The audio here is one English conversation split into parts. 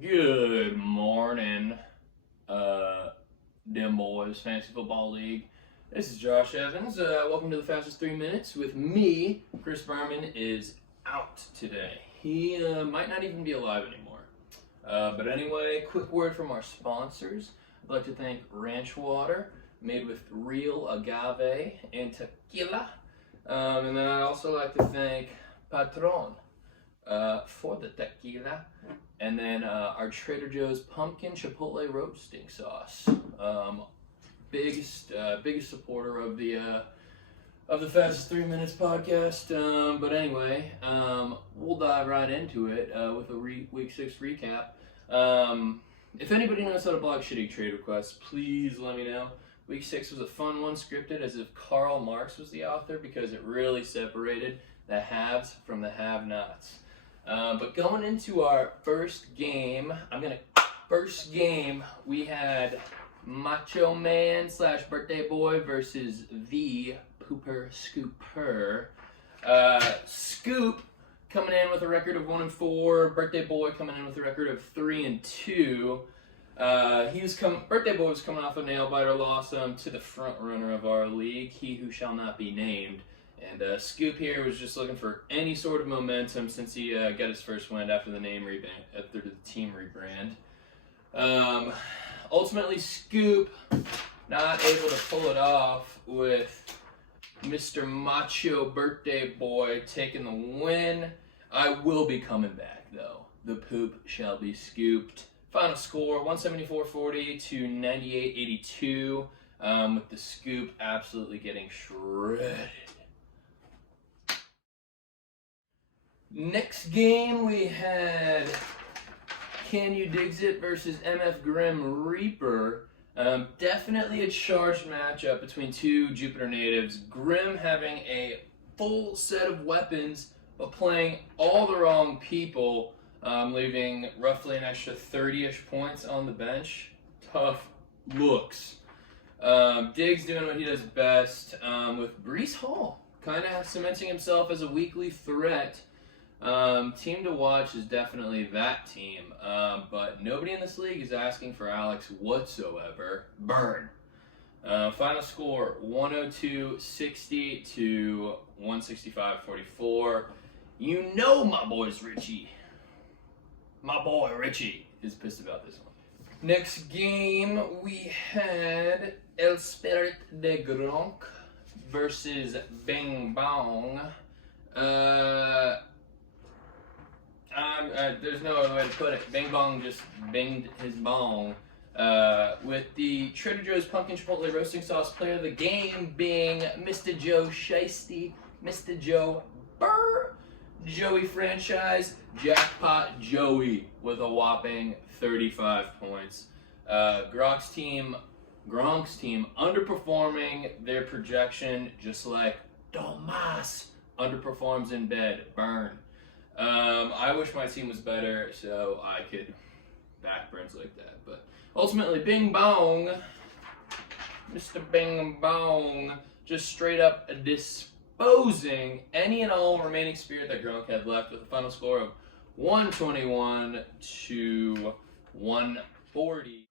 Good morning, Dim Boys Fantasy Football League. This is Josh Evans. Welcome to the Fastest 3 Minutes with me. Chris Berman is out today. He might not even be alive anymore. But anyway, quick word from our sponsors. I'd like to thank Ranch Water, made with real agave and tequila. And then I'd also like to thank Patron for the tequila. And then our Trader Joe's pumpkin chipotle roasting sauce. Biggest supporter of the Fastest 3 Minutes podcast. But anyway, we'll dive right into it with a week 6 recap. If anybody knows how to block shitty trade requests, please let me know. Week 6 was a fun one, scripted as if Karl Marx was the author because it really separated the haves from the have-nots. But going into our first game, we had Macho Man / Birthday Boy versus the Pooper Scooper. Scoop coming in with a record of 1-4. Birthday Boy coming in with a record of 3-2. Birthday Boy was coming off a nail biter loss to the front runner of our league, he who shall not be named. And Scoop here was just looking for any sort of momentum since he got his first win after the team rebrand. Ultimately, Scoop not able to pull it off with Mr. Macho Birthday Boy taking the win. I will be coming back though. The poop shall be scooped. Final score 174-40 to 98-82. With the Scoop absolutely getting shredded. Next game we had Can You Digs It versus MF Grim Reaper. Definitely a charged matchup between two Jupiter natives. Grim having a full set of weapons, but playing all the wrong people, leaving roughly an extra 30-ish points on the bench. Tough looks. Diggs doing what he does best, with Breece Hall kind of cementing himself as a weekly threat. Team to watch is definitely that team, but nobody in this league is asking for Alex whatsoever. Burn. Final score 102-60 to 165-44. You know my boy Richie is pissed about this one. Next game we had El Spirit de Gronk versus Bing Bong. There's no other way to put it. Bing Bong just binged his bong. With the Trader Joe's pumpkin chipotle roasting sauce player of the game being Mr. Joe Shiesty, Mr. Joe Burr, Joey franchise, Jackpot Joey with a whopping 35 points. Gronk's team underperforming their projection, just like Domas underperforms in bed. Burn. I wish my team was better so I could back Burns like that. But ultimately, Bing Bong, Mr. Bing Bong, just straight up disposing any and all remaining spirit that Gronk had left with a final score of 121 to 140.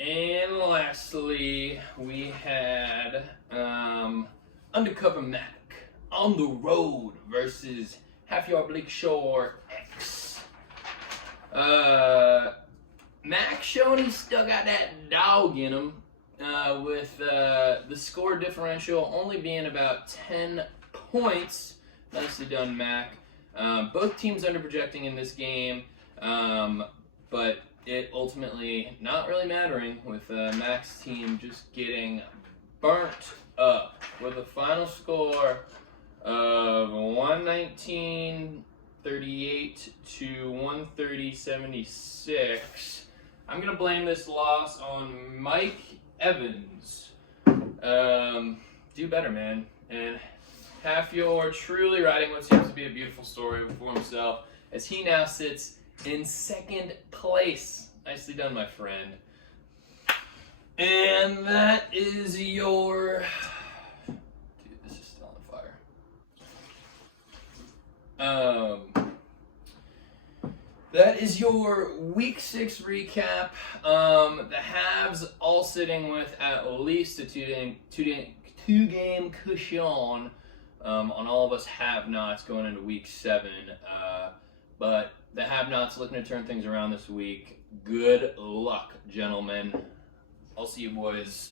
And lastly, we had Undercover Mac on the road versus Half Yard Bleak Shore X. Mac showing he still got that dog in him, with the score differential only being about 10 points. Nicely done, Mac. Both teams under-projecting in this game, but it ultimately not really mattering with Mac's team just getting burnt up with a final score of 119-38 to 130-76. I'm going to blame this loss on Mike Evans. Do better, man. And Half Yard truly writing what seems to be a beautiful story for himself as he now sits in second place. Nicely done, my friend. And that is your... Dude, this is still on fire. That is your Week 6 recap. The Habs all sitting with at least a two-game cushion on all of us have-nots going into Week 7. But the have-nots looking to turn things around this week. Good luck, gentlemen. I'll see you boys